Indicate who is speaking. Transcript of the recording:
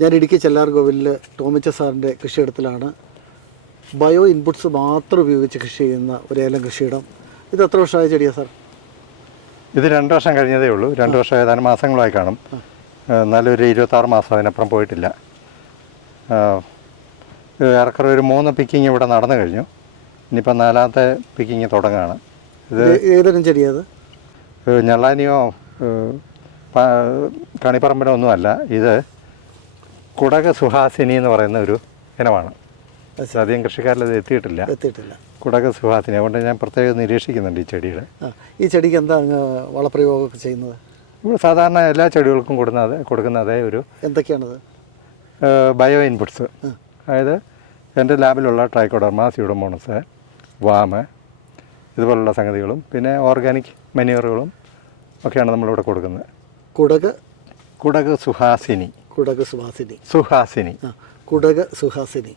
Speaker 1: ഞാൻ ഇടുക്കി ചെല്ലാർകോവിലിൽ ടോമിച്ച സാറിന്റെ കൃഷിയിടത്തിലാണ്. Bio inputs മാത്രം ഉപയോഗിച്ച് കൃഷി ചെയ്യുന്ന ഒരു ഏലം കൃഷിയിടം. ഇത് എത്ര വർഷമായ ചെടിയാണ് സാർ?
Speaker 2: ഇത് രണ്ട് വർഷം കഴിഞ്ഞതേ ഉള്ളൂ. രണ്ട് വർഷം ഏതാനും മാസങ്ങളായി കാണും. നല്ലൊരു ഇരുപത്താറ് മാസം അതിനപ്പുറം പോയിട്ടില്ല. ഏറെക്കുറെ ഒരു മൂന്ന് പിക്കിങ് ഇവിടെ നടന്നു കഴിഞ്ഞു. ഇനിയിപ്പോൾ നാലാമത്തെ പിക്കിങ് തുടങ്ങുകയാണ് ഇത്
Speaker 1: ഏതൊരു ചെടിയത്
Speaker 2: ഞള്ളാനിയോ കണിപ്പറമ്പിനോ ഒന്നുമല്ല. ഇത് കുടക സുഹാസിനി എന്ന് പറയുന്ന ഒരു ഇനമാണ്. അധികം കൃഷിക്കാരിൽ അത് എത്തിയിട്ടില്ല.
Speaker 1: എത്തിയിട്ടില്ല.
Speaker 2: കുടക സുഹാസിനി അതുകൊണ്ട് ഞാൻ പ്രത്യേകം നിരീക്ഷിക്കുന്നുണ്ട് ഈ ചെടിയുടെ
Speaker 1: ഈ ചെടിക്ക് എന്താ വളപ്രയോഗമൊക്കെ ചെയ്യുന്നത്?
Speaker 2: ഇവിടെ സാധാരണ എല്ലാ ചെടികൾക്കും കൊടുക്കുന്ന അതേ കൊടുക്കുന്ന അതേ ഒരു
Speaker 1: എന്തൊക്കെയാണത്?
Speaker 2: ബയോ ഇൻപുട്സ് അതായത് എന്റെ ലാബിലുള്ള ട്രൈക്കോഡർമ സ്യൂഡോമോണസ് വാമ് ഇതുപോലുള്ള സംഗതികളും പിന്നെ ഓർഗാനിക് മെനുവറുകളും ഒക്കെയാണ് നമ്മളിവിടെ കൊടുക്കുന്നത്.
Speaker 1: കുടക്?
Speaker 2: കുടക് സുഹാസിനി
Speaker 1: കുടക് സുഹാസിനി.
Speaker 2: സുഹാസിനി.
Speaker 1: ആ കുടക് സുഹാസിനി.